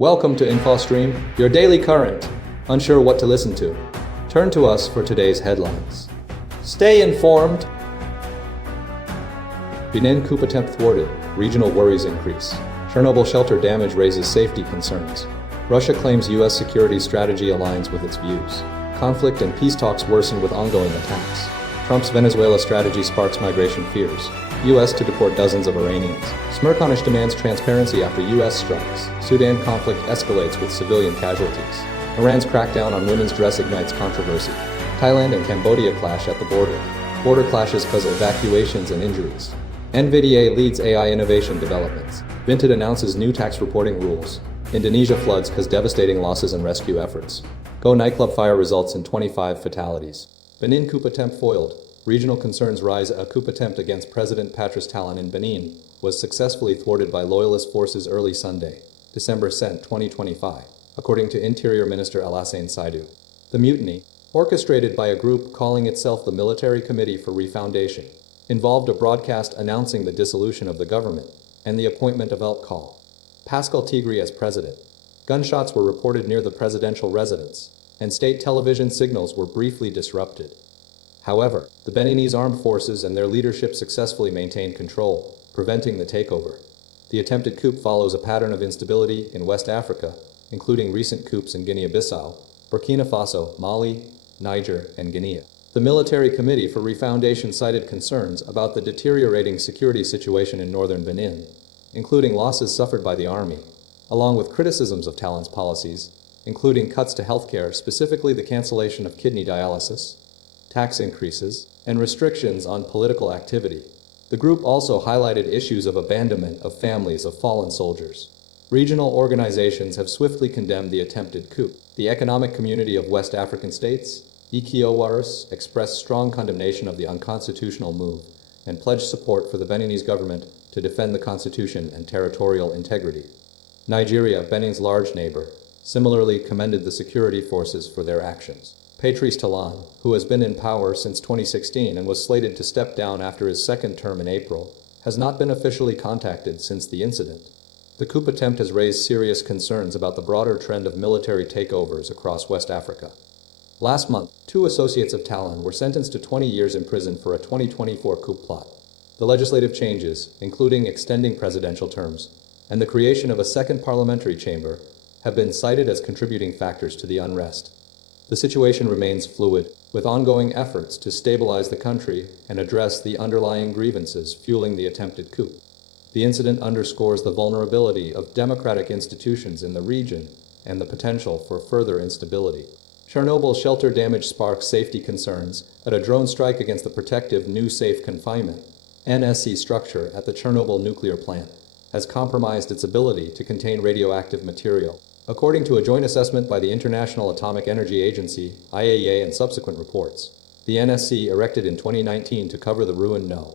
Welcome to InfoStream, your daily current. Unsure what to listen to? Turn to us for today's headlines. Stay informed. Benin Coup attempt thwarted. Regional worries increase. Chernobyl shelter damage raises safety concerns. Russia claims U.S. security strategy aligns with its views. Conflict and peace talks worsen with ongoing attacks. Trump's Venezuela strategy sparks migration fears. U.S. to deport dozens of Iranians. Smerconish demands transparency after U.S. strikes. Sudan conflict escalates with civilian casualties. Iran's crackdown on women's dress ignites controversy. Thailand and Cambodia clash at the border. Border clashes cause evacuations and injuries. NVIDIA leads AI innovation developments. Vinted announces new tax reporting rules. Indonesia floods cause devastating losses and rescue efforts. Nightclub fire results in 25 fatalities. Benin coup attempt foiled. Regional concerns rise. A coup attempt against President Patrice Talon in Benin was successfully thwarted by loyalist forces early Sunday, December 2, 2025, according to Interior Minister Alassane Saidu. The mutiny, orchestrated by a group calling itself the Military Committee for Refoundation, involved a broadcast announcing the dissolution of the government and the appointment of Col. Pascal Tigre as president. Gunshots were reported near the presidential residence, and state television signals were briefly disrupted. However, the Beninese armed forces and their leadership successfully maintained control, preventing the takeover. The attempted coup follows a pattern of instability in West Africa, including recent coups in Guinea-Bissau, Burkina Faso, Mali, Niger, and Guinea. The Military Committee for Refoundation cited concerns about the deteriorating security situation in northern Benin, including losses suffered by the army, along with criticisms of Talon's policies, including cuts to healthcare, specifically the cancellation of kidney dialysis, tax increases, and restrictions on political activity. The group also highlighted issues of abandonment of families of fallen soldiers. Regional organizations have swiftly condemned the attempted coup. The Economic Community of West African States, ECOWAS, expressed strong condemnation of the unconstitutional move and pledged support for the Beninese government to defend the constitution and territorial integrity. Nigeria, Benin's large neighbor, similarly commended the security forces for their actions. Patrice Talon, who has been in power since 2016 and was slated to step down after his second term in April, has not been officially contacted since the incident. The coup attempt has raised serious concerns about the broader trend of military takeovers across West Africa. Last month, 2 associates of Talon were sentenced to 20 years in prison for a 2024 coup plot. The legislative changes, including extending presidential terms and the creation of a second parliamentary chamber, have been cited as contributing factors to the unrest. The situation remains fluid, with ongoing efforts to stabilize the country and address the underlying grievances fueling the attempted coup. The incident underscores the vulnerability of democratic institutions in the region and the potential for further instability. Chernobyl shelter damage sparks safety concerns at a drone strike against the protective New Safe Confinement (NSC) structure at the Chernobyl nuclear plant has compromised its ability to contain radioactive material. According to a joint assessment by the International Atomic Energy Agency, IAEA, and subsequent reports, the NSC, erected in 2019 to cover the ruined No.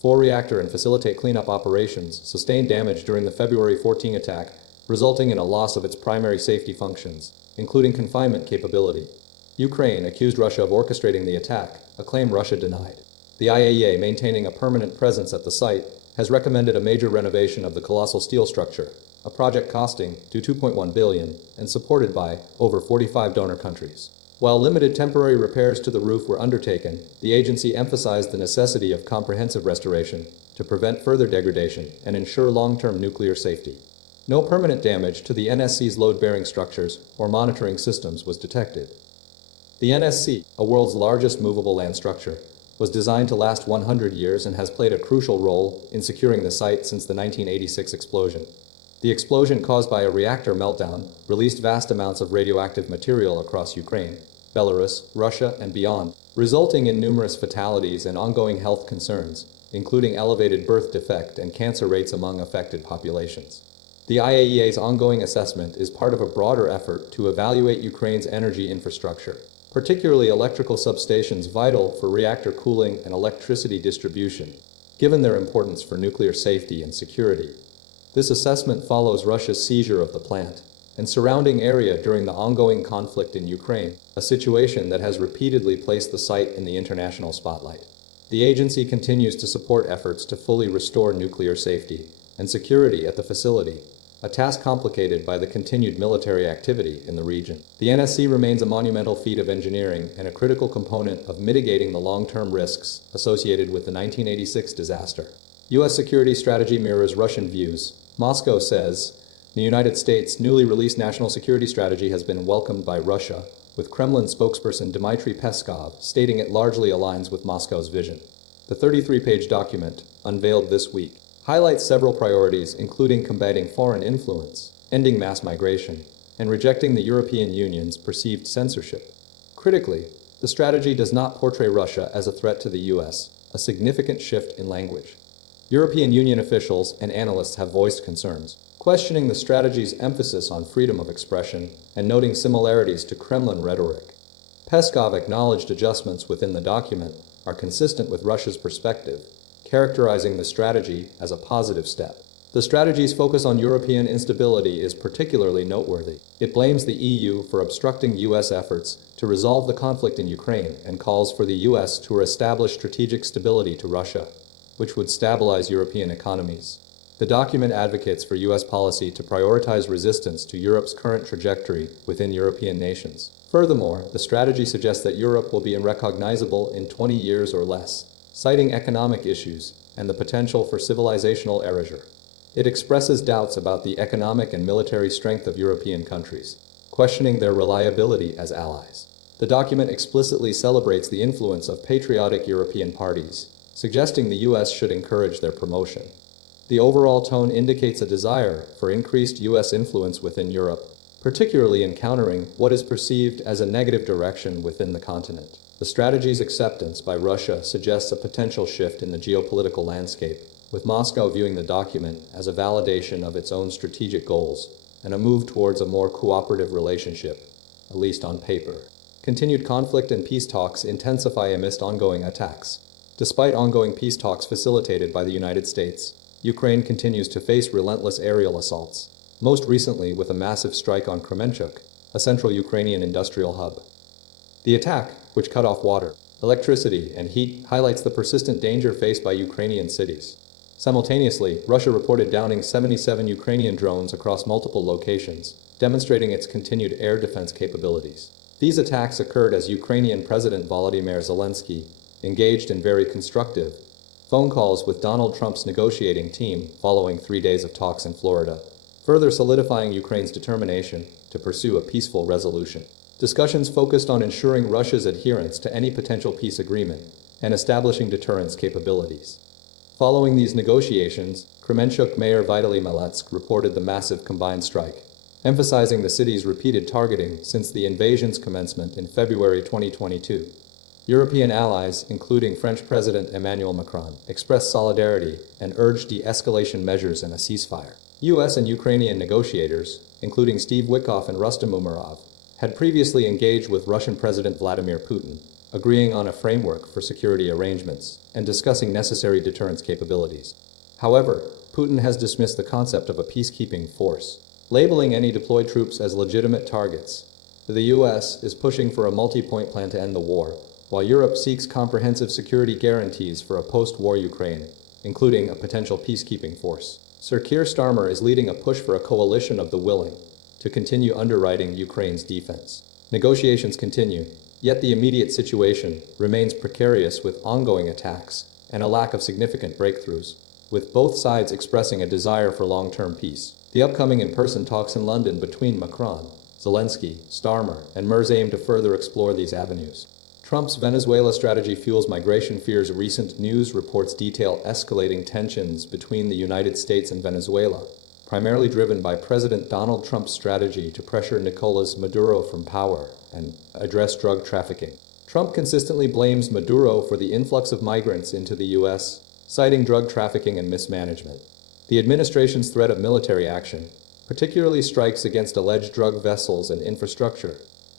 4 reactor and facilitate cleanup operations, sustained damage during the February 14 attack, resulting in a loss of its primary safety functions, including confinement capability. Ukraine accused Russia of orchestrating the attack, a claim Russia denied. The IAEA, maintaining a permanent presence at the site, has recommended a major renovation of the colossal steel structure, a project costing to $2.1 billion and supported by over 45 donor countries. While limited temporary repairs to the roof were undertaken, the agency emphasized the necessity of comprehensive restoration to prevent further degradation and ensure long-term nuclear safety. No permanent damage to the NSC's load-bearing structures or monitoring systems was detected. The NSC, a world's largest movable land structure, was designed to last 100 years and has played a crucial role in securing the site since the 1986 explosion. The explosion, caused by a reactor meltdown, released vast amounts of radioactive material across Ukraine, Belarus, Russia, and beyond, resulting in numerous fatalities and ongoing health concerns, including elevated birth defect and cancer rates among affected populations. The IAEA's ongoing assessment is part of a broader effort to evaluate Ukraine's energy infrastructure, particularly electrical substations vital for reactor cooling and electricity distribution, given their importance for nuclear safety and security. This assessment follows Russia's seizure of the plant and surrounding area during the ongoing conflict in Ukraine, a situation that has repeatedly placed the site in the international spotlight. The agency continues to support efforts to fully restore nuclear safety and security at the facility, a task complicated by the continued military activity in the region. The NSC remains a monumental feat of engineering and a critical component of mitigating the long-term risks associated with the 1986 disaster. U.S. security strategy mirrors Russian views. Moscow says, the United States' newly released national security strategy has been welcomed by Russia, with Kremlin spokesperson Dmitry Peskov stating it largely aligns with Moscow's vision. The 33-page document, unveiled this week, highlights several priorities including combating foreign influence, ending mass migration, and rejecting the European Union's perceived censorship. Critically, the strategy does not portray Russia as a threat to the U.S., a significant shift in language. European Union officials and analysts have voiced concerns, questioning the strategy's emphasis on freedom of expression and noting similarities to Kremlin rhetoric. Peskov acknowledged adjustments within the document are consistent with Russia's perspective, characterizing the strategy as a positive step. The strategy's focus on European instability is particularly noteworthy. It blames the EU for obstructing U.S. efforts to resolve the conflict in Ukraine and calls for the U.S. to establish strategic stability to Russia, which would stabilize European economies. The document advocates for U.S. policy to prioritize resistance to Europe's current trajectory within European nations. Furthermore, the strategy suggests that Europe will be unrecognizable in 20 years or less, citing economic issues and the potential for civilizational erasure. It expresses doubts about the economic and military strength of European countries, questioning their reliability as allies. The document explicitly celebrates the influence of patriotic European parties, suggesting the U.S. should encourage their promotion. The overall tone indicates a desire for increased U.S. influence within Europe, particularly in countering what is perceived as a negative direction within the continent. The strategy's acceptance by Russia suggests a potential shift in the geopolitical landscape, with Moscow viewing the document as a validation of its own strategic goals and a move towards a more cooperative relationship, at least on paper. Continued conflict and peace talks intensify amidst ongoing attacks. Despite ongoing peace talks facilitated by the United States, Ukraine continues to face relentless aerial assaults, most recently with a massive strike on Kremenchuk, a central Ukrainian industrial hub. The attack, which cut off water, electricity, and heat, highlights the persistent danger faced by Ukrainian cities. Simultaneously, Russia reported downing 77 Ukrainian drones across multiple locations, demonstrating its continued air defense capabilities. These attacks occurred as Ukrainian President Volodymyr Zelensky engaged in very constructive phone calls with Donald Trump's negotiating team following 3 days of talks in Florida, further solidifying Ukraine's determination to pursue a peaceful resolution. Discussions focused on ensuring Russia's adherence to any potential peace agreement and establishing deterrence capabilities. Following these negotiations, Kremenchuk Mayor Vitaly Maletsk reported the massive combined strike, emphasizing the city's repeated targeting since the invasion's commencement in February 2022. European allies, including French President Emmanuel Macron, expressed solidarity and urged de-escalation measures and a ceasefire. U.S. and Ukrainian negotiators, including Steve Witkoff and Rustem Umerov, had previously engaged with Russian President Vladimir Putin, agreeing on a framework for security arrangements and discussing necessary deterrence capabilities. However, Putin has dismissed the concept of a peacekeeping force, labeling any deployed troops as legitimate targets. The U.S. is pushing for a multi-point plan to end the war, while Europe seeks comprehensive security guarantees for a post-war Ukraine, including a potential peacekeeping force. Sir Keir Starmer is leading a push for a coalition of the willing to continue underwriting Ukraine's defense. Negotiations continue, yet the immediate situation remains precarious with ongoing attacks and a lack of significant breakthroughs, with both sides expressing a desire for long-term peace. The upcoming in-person talks in London between Macron, Zelensky, Starmer, and Merz aim to further explore these avenues. Trump's Venezuela strategy fuels migration fears. Recent news reports detail escalating tensions between the United States and Venezuela, primarily driven by President Donald Trump's strategy to pressure Nicolas Maduro from power and address drug trafficking. Trump consistently blames Maduro for the influx of migrants into the U.S., citing drug trafficking and mismanagement. The administration's threat of military action, particularly strikes against alleged drug vessels and infrastructure,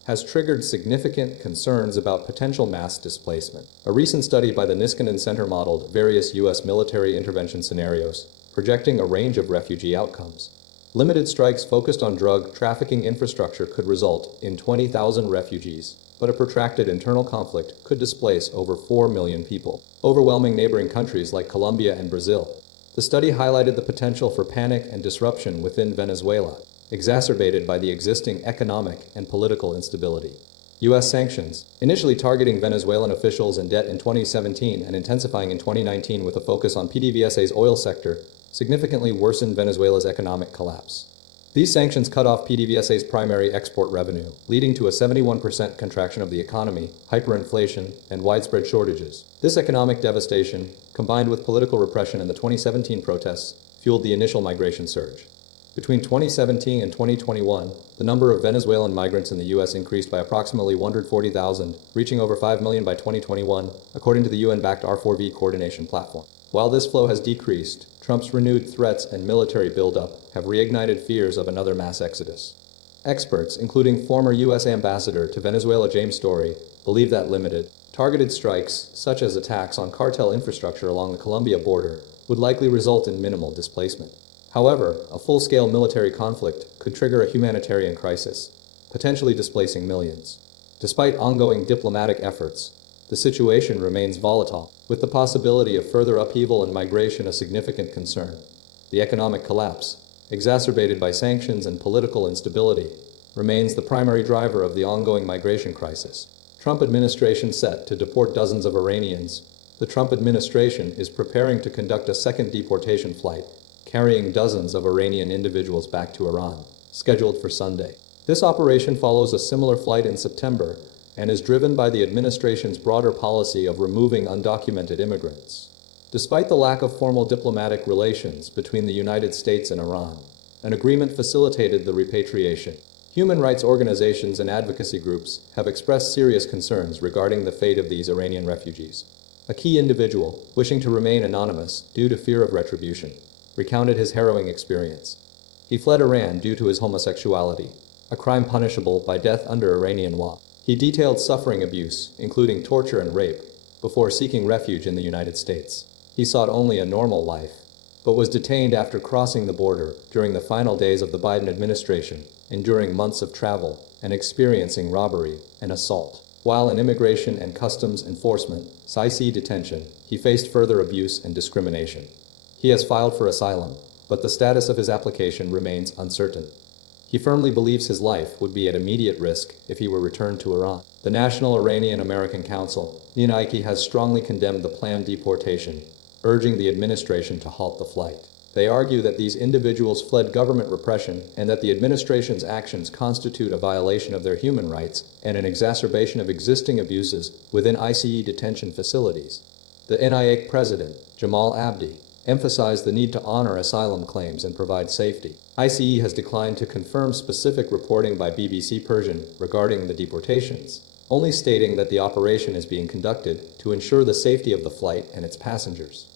has triggered significant concerns about potential mass displacement. A recent study by the Niskanen Center modeled various U.S. military intervention scenarios, projecting a range of refugee outcomes. Limited strikes focused on drug trafficking infrastructure could result in 20,000 refugees, but a protracted internal conflict could displace over 4 million people, overwhelming neighboring countries like Colombia and Brazil. The study highlighted the potential for panic and disruption within Venezuela, exacerbated by the existing economic and political instability. U.S. sanctions, initially targeting Venezuelan officials and debt in 2017 and intensifying in 2019 with a focus on PDVSA's oil sector, significantly worsened Venezuela's economic collapse. These sanctions cut off PDVSA's primary export revenue, leading to a 71% contraction of the economy, hyperinflation, and widespread shortages. This economic devastation, combined with political repression and the 2017 protests, fueled the initial migration surge. Between 2017 and 2021, the number of Venezuelan migrants in the U.S. increased by approximately 140,000, reaching over 5 million by 2021, according to the UN-backed R4V coordination platform. While this flow has decreased, Trump's renewed threats and military buildup have reignited fears of another mass exodus. Experts, including former U.S. Ambassador to Venezuela James Story, believe that limited, targeted strikes, such as attacks on cartel infrastructure along the Colombia border, would likely result in minimal displacement. However, a full-scale military conflict could trigger a humanitarian crisis, potentially displacing millions. Despite ongoing diplomatic efforts, the situation remains volatile, with the possibility of further upheaval and migration a significant concern. The economic collapse, exacerbated by sanctions and political instability, remains the primary driver of the ongoing migration crisis. Trump administration set to deport dozens of Iranians. The Trump administration is preparing to conduct a second deportation flight, carrying dozens of Iranian individuals back to Iran, scheduled for Sunday. This operation follows a similar flight in September and is driven by the administration's broader policy of removing undocumented immigrants. Despite the lack of formal diplomatic relations between the United States and Iran, an agreement facilitated the repatriation. Human rights organizations and advocacy groups have expressed serious concerns regarding the fate of these Iranian refugees. A key individual, wishing to remain anonymous due to fear of retribution, recounted his harrowing experience. He fled Iran due to his homosexuality, a crime punishable by death under Iranian law. He detailed suffering abuse, including torture and rape, before seeking refuge in the United States. He sought only a normal life, but was detained after crossing the border during the final days of the Biden administration, enduring months of travel and experiencing robbery and assault. While in Immigration and Customs Enforcement (ICE) detention, he faced further abuse and discrimination. He has filed for asylum, but the status of his application remains uncertain. He firmly believes his life would be at immediate risk if he were returned to Iran. The National Iranian-American Council, NVIDIA, has strongly condemned the planned deportation, urging the administration to halt the flight. They argue that these individuals fled government repression and that the administration's actions constitute a violation of their human rights and an exacerbation of existing abuses within ICE detention facilities. The NIA president, Jamal Abdi, emphasized the need to honor asylum claims and provide safety. ICE has declined to confirm specific reporting by BBC Persian regarding the deportations, only stating that the operation is being conducted to ensure the safety of the flight and its passengers.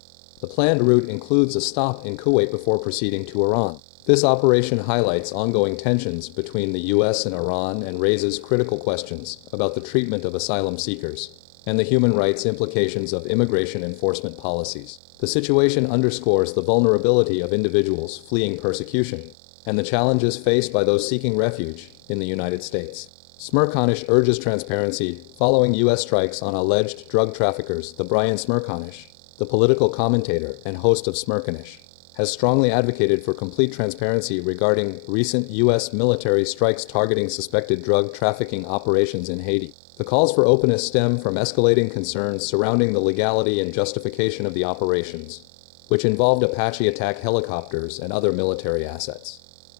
The planned route includes a stop in Kuwait before proceeding to Iran. This operation highlights ongoing tensions between the U.S. and Iran and raises critical questions about the treatment of asylum seekers and the human rights implications of immigration enforcement policies. The situation underscores the vulnerability of individuals fleeing persecution and the challenges faced by those seeking refuge in the United States. Smerconish urges transparency following U.S. strikes on alleged drug traffickers. The Brian Smerconish, the political commentator and host of Smerconish, has strongly advocated for complete transparency regarding recent U.S. military strikes targeting suspected drug trafficking operations in Haiti. The calls for openness stem from escalating concerns surrounding the legality and justification of the operations, which involved Apache attack helicopters and other military assets.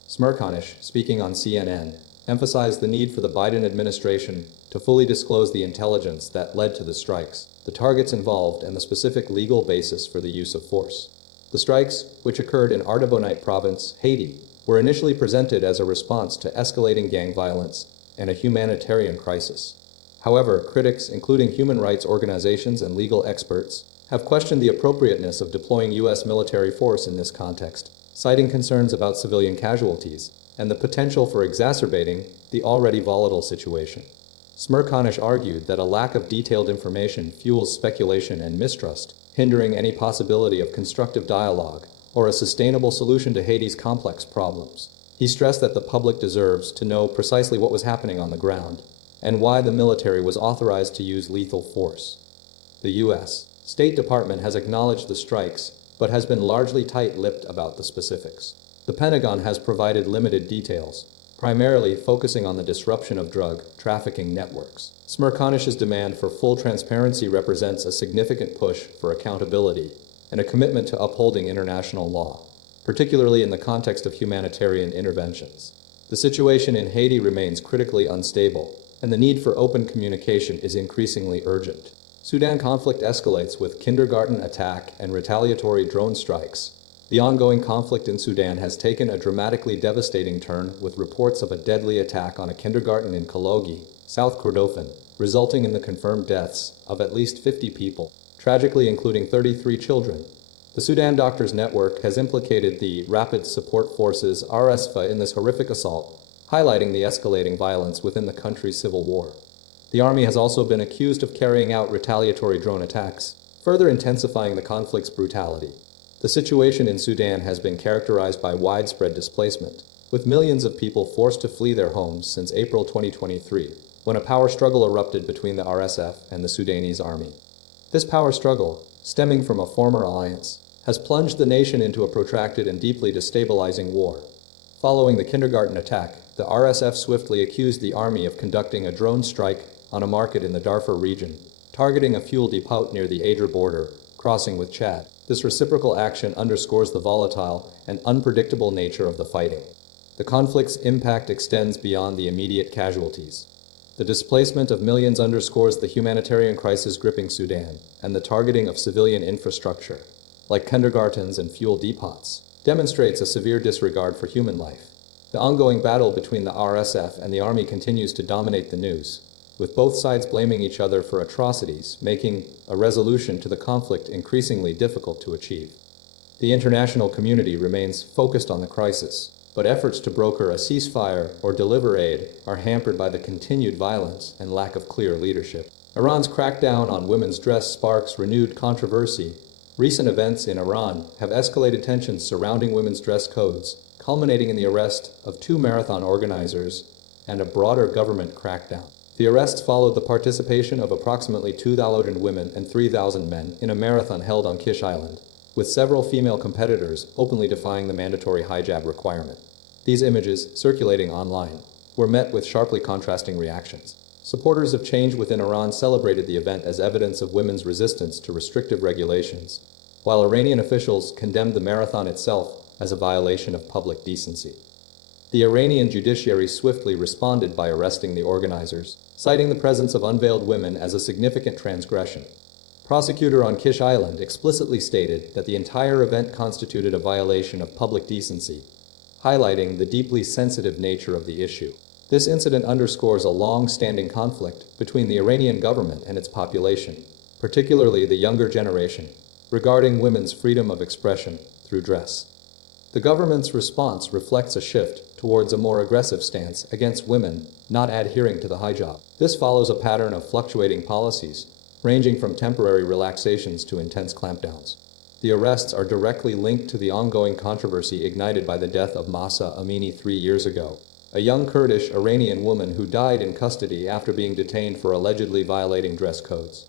Smerconish, speaking on CNN, emphasized the need for the Biden administration to fully disclose the intelligence that led to the strikes, the targets involved, and the specific legal basis for the use of force. The strikes, which occurred in Artibonite Province, Haiti, were initially presented as a response to escalating gang violence and a humanitarian crisis. However, critics, including human rights organizations and legal experts, have questioned the appropriateness of deploying U.S. military force in this context, citing concerns about civilian casualties and the potential for exacerbating the already volatile situation. Smerconish argued that a lack of detailed information fuels speculation and mistrust, hindering any possibility of constructive dialogue or a sustainable solution to Haiti's complex problems. He stressed that the public deserves to know precisely what was happening on the ground and why the military was authorized to use lethal force. The U.S. State Department has acknowledged the strikes but has been largely tight-lipped about the specifics. The Pentagon has provided limited details, primarily focusing on the disruption of drug trafficking networks. Smerconish's demand for full transparency represents a significant push for accountability and a commitment to upholding international law, particularly in the context of humanitarian interventions. The situation in Haiti remains critically unstable, and the need for open communication is increasingly urgent. Sudan conflict escalates with kindergarten attack and retaliatory drone strikes. The ongoing conflict in Sudan has taken a dramatically devastating turn, with reports of a deadly attack on a kindergarten in Kalogi, South Kordofan, resulting in the confirmed deaths of at least 50 people, tragically including 33 children. The Sudan Doctors Network has implicated the Rapid Support Forces RSFA in this horrific assault, highlighting the escalating violence within the country's civil war. The army has also been accused of carrying out retaliatory drone attacks, further intensifying the conflict's brutality. The situation in Sudan has been characterized by widespread displacement, with millions of people forced to flee their homes since April 2023, when a power struggle erupted between the RSF and the Sudanese army. This power struggle, stemming from a former alliance, has plunged the nation into a protracted and deeply destabilizing war. Following the kindergarten attack, the RSF swiftly accused the army of conducting a drone strike on a market in the Darfur region, targeting a fuel depot near the Adre border, crossing with Chad. This reciprocal action underscores the volatile and unpredictable nature of the fighting. The conflict's impact extends beyond the immediate casualties. The displacement of millions underscores the humanitarian crisis gripping Sudan, and the targeting of civilian infrastructure, like kindergartens and fuel depots, demonstrates a severe disregard for human life. The ongoing battle between the RSF and the army continues to dominate the news, with both sides blaming each other for atrocities, making a resolution to the conflict increasingly difficult to achieve. The international community remains focused on the crisis, but efforts to broker a ceasefire or deliver aid are hampered by the continued violence and lack of clear leadership. Iran's crackdown on women's dress sparks renewed controversy. Recent events in Iran have escalated tensions surrounding women's dress codes, culminating in the arrest of 2 marathon organizers and a broader government crackdown. The arrests followed the participation of approximately 2,000 women and 3,000 men in a marathon held on Kish Island, with several female competitors openly defying the mandatory hijab requirement. These images, circulating online, were met with sharply contrasting reactions. Supporters of change within Iran celebrated the event as evidence of women's resistance to restrictive regulations, while Iranian officials condemned the marathon itself as a violation of public decency. The Iranian judiciary swiftly responded by arresting the organizers, citing the presence of unveiled women as a significant transgression. Prosecutor on Kish Island explicitly stated that the entire event constituted a violation of public decency, highlighting the deeply sensitive nature of the issue. This incident underscores a long-standing conflict between the Iranian government and its population, particularly the younger generation, regarding women's freedom of expression through dress. The government's response reflects a shift towards a more aggressive stance against women not adhering to the hijab. This follows a pattern of fluctuating policies, ranging from temporary relaxations to intense clampdowns. The arrests are directly linked to the ongoing controversy ignited by the death of Mahsa Amini 3 years ago, a young Kurdish Iranian woman who died in custody after being detained for allegedly violating dress codes.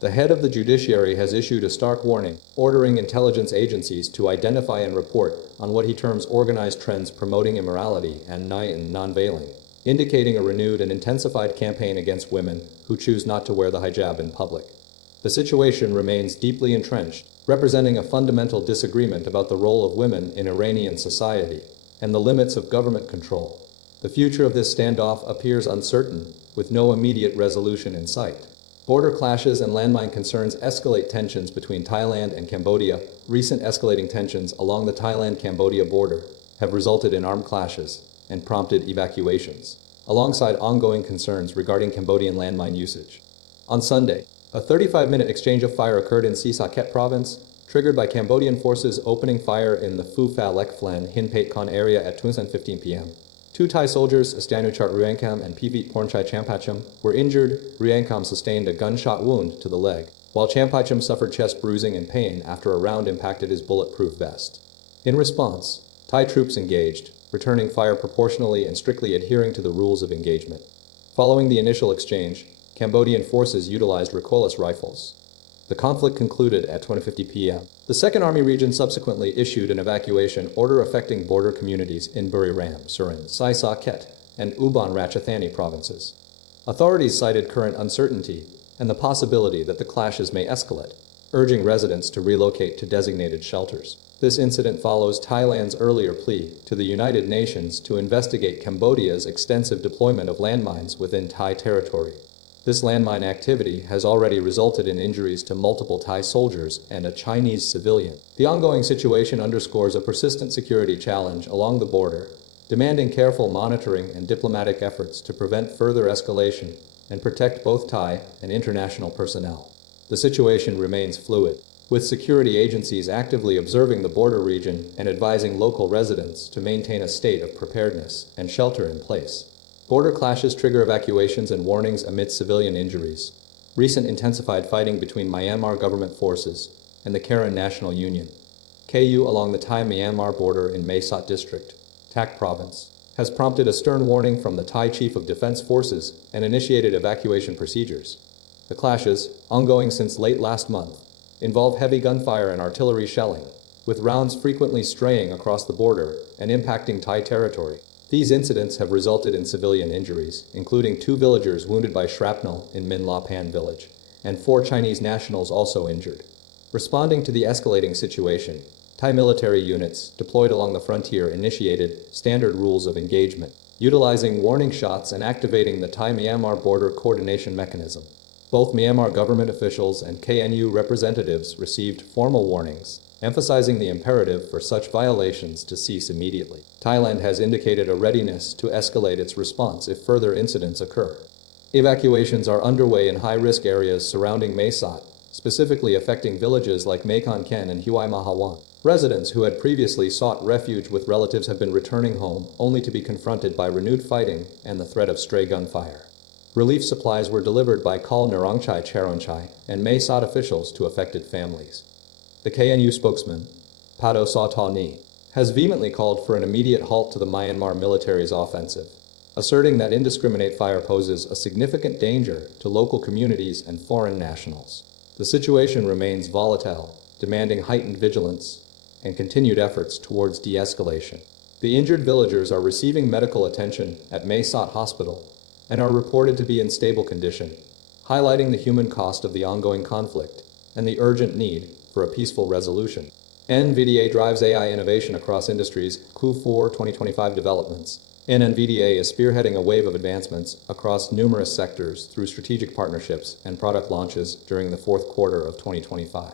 The head of the judiciary has issued a stark warning, ordering intelligence agencies to identify and report on what he terms organized trends promoting immorality and non-veiling, indicating a renewed and intensified campaign against women who choose not to wear the hijab in public. The situation remains deeply entrenched, representing a fundamental disagreement about the role of women in Iranian society and the limits of government control. The future of this standoff appears uncertain, with no immediate resolution in sight. Border clashes and landmine concerns escalate tensions between Thailand and Cambodia. Recent escalating tensions along the Thailand-Cambodia border have resulted in armed clashes and prompted evacuations, alongside ongoing concerns regarding Cambodian landmine usage. On Sunday, a 35-minute exchange of fire occurred in Si Saket province, triggered by Cambodian forces opening fire in the Phu Pha Lek Phlan Hin Pait Kon area at 2:15 p.m. 2 Thai soldiers, Astanuchart Ruangkam and Pivit Pornchai Champacham, were injured. Ruangkam sustained a gunshot wound to the leg, while Champacham suffered chest bruising and pain after a round impacted his bulletproof vest. In response, Thai troops engaged, returning fire proportionally and strictly adhering to the rules of engagement. Following the initial exchange, Cambodian forces utilized recoilless rifles. The conflict concluded at 20:50 p.m. The Second Army Region subsequently issued an evacuation order affecting border communities in Buriram, Surin, Sai Saket, and Ubon Ratchathani provinces. Authorities cited current uncertainty and the possibility that the clashes may escalate, urging residents to relocate to designated shelters. This incident follows Thailand's earlier plea to the United Nations to investigate Cambodia's extensive deployment of landmines within Thai territory. This landmine activity has already resulted in injuries to multiple Thai soldiers and a Chinese civilian. The ongoing situation underscores a persistent security challenge along the border, demanding careful monitoring and diplomatic efforts to prevent further escalation and protect both Thai and international personnel. The situation remains fluid, with security agencies actively observing the border region and advising local residents to maintain a state of preparedness and shelter in place. Border clashes trigger evacuations and warnings amid civilian injuries. Recent intensified fighting between Myanmar government forces and the Karen National Union, KU, along the Thai-Myanmar border in Mae Sot District, Tak Province, has prompted a stern warning from the Thai Chief of Defense Forces and initiated evacuation procedures. The clashes, ongoing since late last month, involve heavy gunfire and artillery shelling, with rounds frequently straying across the border and impacting Thai territory. These incidents have resulted in civilian injuries, including 2 villagers wounded by shrapnel in Min La Pan village, and 4 Chinese nationals also injured. Responding to the escalating situation, Thai military units deployed along the frontier initiated standard rules of engagement, utilizing warning shots and activating the Thai-Myanmar border coordination mechanism. Both Myanmar government officials and KNU representatives received formal warnings, emphasizing the imperative for such violations to cease immediately. Thailand has indicated a readiness to escalate its response if further incidents occur. Evacuations are underway in high-risk areas surrounding Mae Sot, specifically affecting villages like Mekon Ken and Huai Mahawan. Residents who had previously sought refuge with relatives have been returning home, only to be confronted by renewed fighting and the threat of stray gunfire. Relief supplies were delivered by Kal Narongchai Charonchai and Mae Sot officials to affected families. The KNU spokesman, Pado Saw Ni, has vehemently called for an immediate halt to the Myanmar military's offensive, asserting that indiscriminate fire poses a significant danger to local communities and foreign nationals. The situation remains volatile, demanding heightened vigilance and continued efforts towards de-escalation. The injured villagers are receiving medical attention at Mae Sot Hospital and are reported to be in stable condition, highlighting the human cost of the ongoing conflict and the urgent need for a peaceful resolution. NVIDIA drives AI innovation across industries. Q4 2025 developments. NVIDIA is spearheading a wave of advancements across numerous sectors through strategic partnerships and product launches during the fourth quarter of 2025.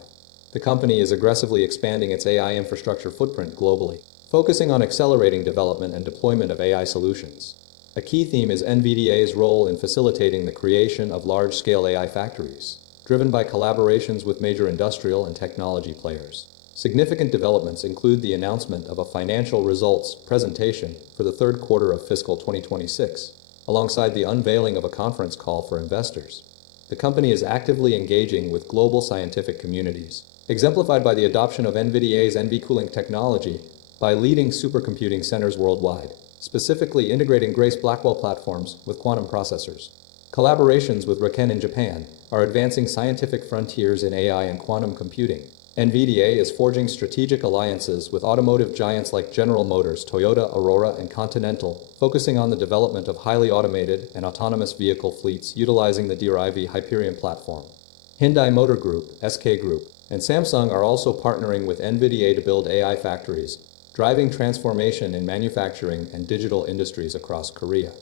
The company is aggressively expanding its AI infrastructure footprint globally, focusing on accelerating development and deployment of AI solutions. A key theme is NVIDIA's role in facilitating the creation of large-scale AI factories, driven by collaborations with major industrial and technology players. Significant developments include the announcement of a financial results presentation for the third quarter of fiscal 2026, alongside the unveiling of a conference call for investors. The company is actively engaging with global scientific communities, exemplified by the adoption of NVIDIA's NV cooling technology by leading supercomputing centers worldwide, specifically integrating Grace Blackwell platforms with quantum processors. Collaborations with RIKEN in Japan are advancing scientific frontiers in AI and quantum computing. NVIDIA is forging strategic alliances with automotive giants like General Motors, Toyota, Aurora, and Continental, focusing on the development of highly automated and autonomous vehicle fleets utilizing the DRIV Hyperion platform. Hyundai Motor Group, SK Group, and Samsung are also partnering with NVIDIA to build AI factories, driving transformation in manufacturing and digital industries across Korea.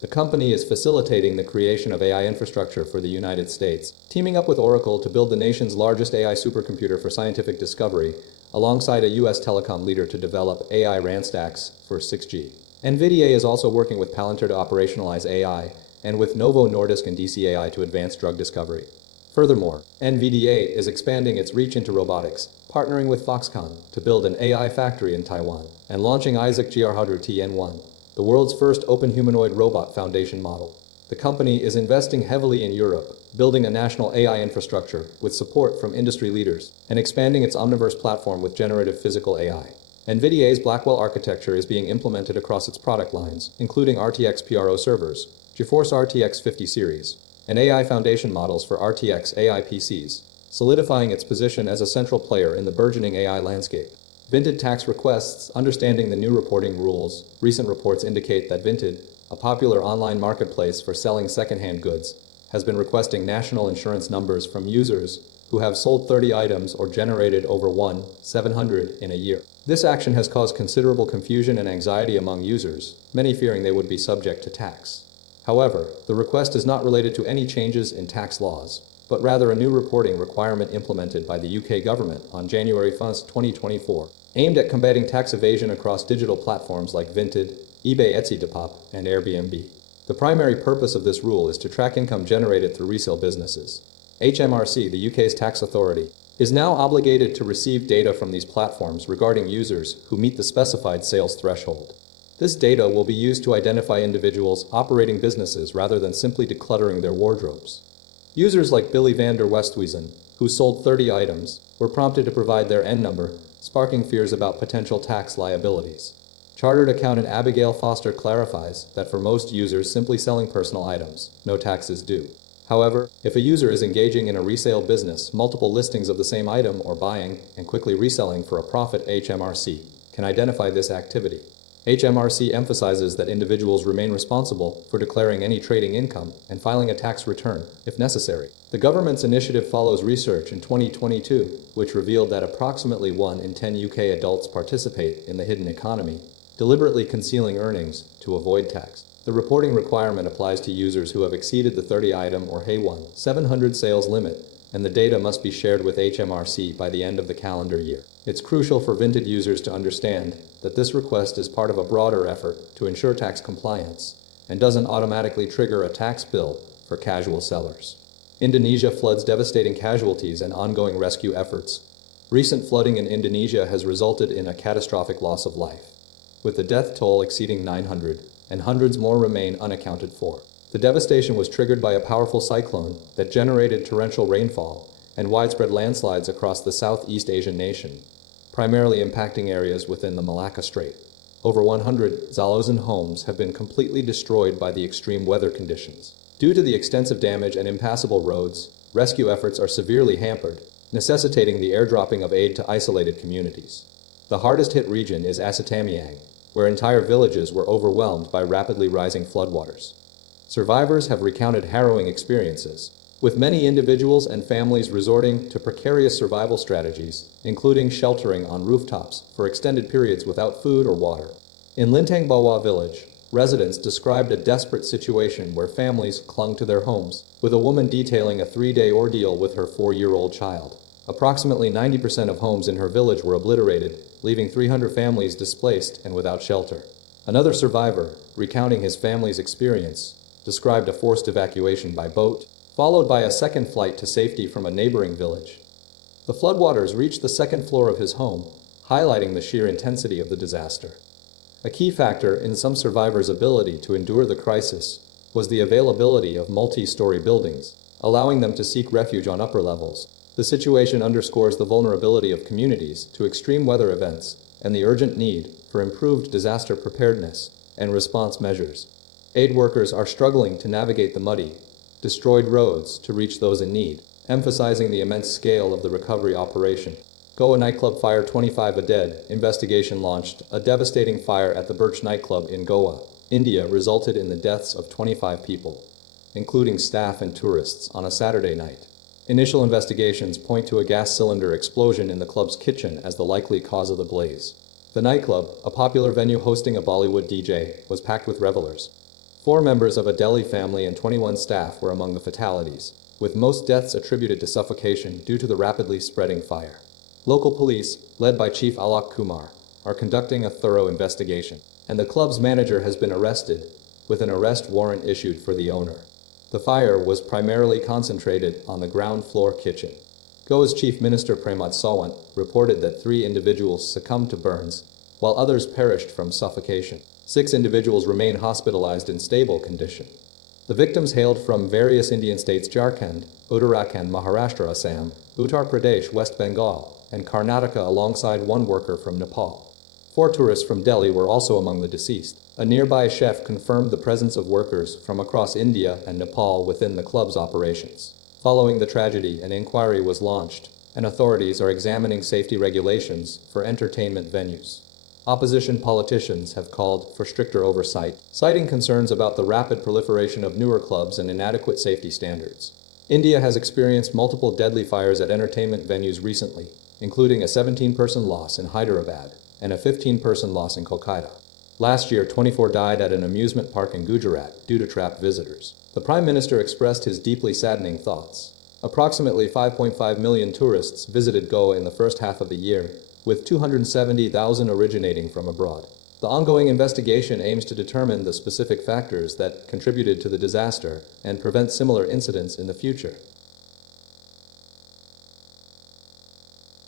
The company is facilitating the creation of AI infrastructure for the United States, teaming up with Oracle to build the nation's largest AI supercomputer for scientific discovery, alongside a U.S. telecom leader to develop AI RAN stacks for 6G. NVIDIA is also working with Palantir to operationalize AI, and with Novo Nordisk and DCAI to advance drug discovery. Furthermore, NVIDIA is expanding its reach into robotics, partnering with Foxconn to build an AI factory in Taiwan, and launching Isaac GR100 TN1, the world's first open humanoid robot foundation model. The company is investing heavily in Europe, building a national AI infrastructure with support from industry leaders, and expanding its Omniverse platform with generative physical AI. NVIDIA's Blackwell architecture is being implemented across its product lines, including RTX PRO servers, GeForce RTX 50 series, and AI foundation models for RTX AI PCs. solidifying its position as a central player in the burgeoning AI landscape. Vinted tax requests, understanding the new reporting rules. Recent reports indicate that Vinted, a popular online marketplace for selling secondhand goods, has been requesting national insurance numbers from users who have sold 30 items or generated over 700 in a year. This action has caused considerable confusion and anxiety among users, many fearing they would be subject to tax. However, the request is not related to any changes in tax laws, but rather a new reporting requirement implemented by the UK government on January 1, 2024, aimed at combating tax evasion across digital platforms like Vinted, eBay, Etsy, Deport, and Airbnb. The primary purpose of this rule is to track income generated through resale businesses. HMRC, the UK's tax authority, is now obligated to receive data from these platforms regarding users who meet the specified sales threshold. This data will be used to identify individuals operating businesses rather than simply decluttering their wardrobes. Users like Billy van der Westhuizen, who sold 30 items, were prompted to provide their N number, sparking fears about potential tax liabilities. Chartered accountant Abigail Foster clarifies that for most users simply selling personal items, no tax is due. However, if a user is engaging in a resale business, multiple listings of the same item or buying and quickly reselling for a profit, HMRC can identify this activity. HMRC emphasizes that individuals remain responsible for declaring any trading income and filing a tax return, if necessary. The government's initiative follows research in 2022, which revealed that approximately 1 in 10 UK adults participate in the hidden economy, deliberately concealing earnings to avoid tax. The reporting requirement applies to users who have exceeded the 30-item or 700 sales limit, and the data must be shared with HMRC by the end of the calendar year. It's crucial for Vinted users to understand that this request is part of a broader effort to ensure tax compliance and doesn't automatically trigger a tax bill for casual sellers. Indonesia floods devastating casualties and ongoing rescue efforts. Recent flooding in Indonesia has resulted in a catastrophic loss of life, with the death toll exceeding 900, and hundreds more remain unaccounted for. The devastation was triggered by a powerful cyclone that generated torrential rainfall and widespread landslides across the Southeast Asian nation, primarily impacting areas within the Malacca Strait. Over 100,000 homes have been completely destroyed by the extreme weather conditions. Due to the extensive damage and impassable roads, rescue efforts are severely hampered, necessitating the airdropping of aid to isolated communities. The hardest hit region is Asatamiang, where entire villages were overwhelmed by rapidly rising floodwaters. Survivors have recounted harrowing experiences, with many individuals and families resorting to precarious survival strategies, including sheltering on rooftops for extended periods without food or water. In Lintang Bawa village, residents described a desperate situation where families clung to their homes, with a woman detailing a 3-day ordeal with her 4-year-old child. Approximately 90% of homes in her village were obliterated, leaving 300 families displaced and without shelter. Another survivor, recounting his family's experience, described a forced evacuation by boat, followed by a second flight to safety from a neighboring village. The floodwaters reached the second floor of his home, highlighting the sheer intensity of the disaster. A key factor in some survivors' ability to endure the crisis was the availability of multi-story buildings, allowing them to seek refuge on upper levels. The situation underscores the vulnerability of communities to extreme weather events and the urgent need for improved disaster preparedness and response measures. Aid workers are struggling to navigate the muddy, destroyed roads to reach those in need, emphasizing the immense scale of the recovery operation. Goa nightclub fire, 25 dead. Investigation launched. A devastating fire at the Birch nightclub in Goa, India resulted in the deaths of 25 people, including staff and tourists, on a Saturday night. Initial investigations point to a gas cylinder explosion in the club's kitchen as the likely cause of the blaze. The nightclub, a popular venue hosting a Bollywood DJ, was packed with revelers. 4 members of a Delhi family and 21 staff were among the fatalities, with most deaths attributed to suffocation due to the rapidly spreading fire. Local police, led by Chief Alok Kumar, are conducting a thorough investigation, and the club's manager has been arrested, with an arrest warrant issued for the owner. The fire was primarily concentrated on the ground floor kitchen. Goa's Chief Minister Pramod Sawant reported that 3 individuals succumbed to burns, while others perished from suffocation. 6 individuals remain hospitalized in stable condition. The victims hailed from various Indian states: Jharkhand, Uttarakhand, Maharashtra, Assam, Uttar Pradesh, West Bengal, and Karnataka, alongside 1 worker from Nepal. 4 tourists from Delhi were also among the deceased. A nearby chef confirmed the presence of workers from across India and Nepal within the club's operations. Following the tragedy, an inquiry was launched, and authorities are examining safety regulations for entertainment venues. Opposition politicians have called for stricter oversight, citing concerns about the rapid proliferation of newer clubs and inadequate safety standards. India has experienced multiple deadly fires at entertainment venues recently, including a 17-person loss in Hyderabad and a 15-person loss in Kolkata. Last year, 24 died at an amusement park in Gujarat due to trapped visitors. The Prime Minister expressed his deeply saddening thoughts. Approximately 5.5 million tourists visited Goa in the first half of the year, with 270,000 originating from abroad. The ongoing investigation aims to determine the specific factors that contributed to the disaster and prevent similar incidents in the future.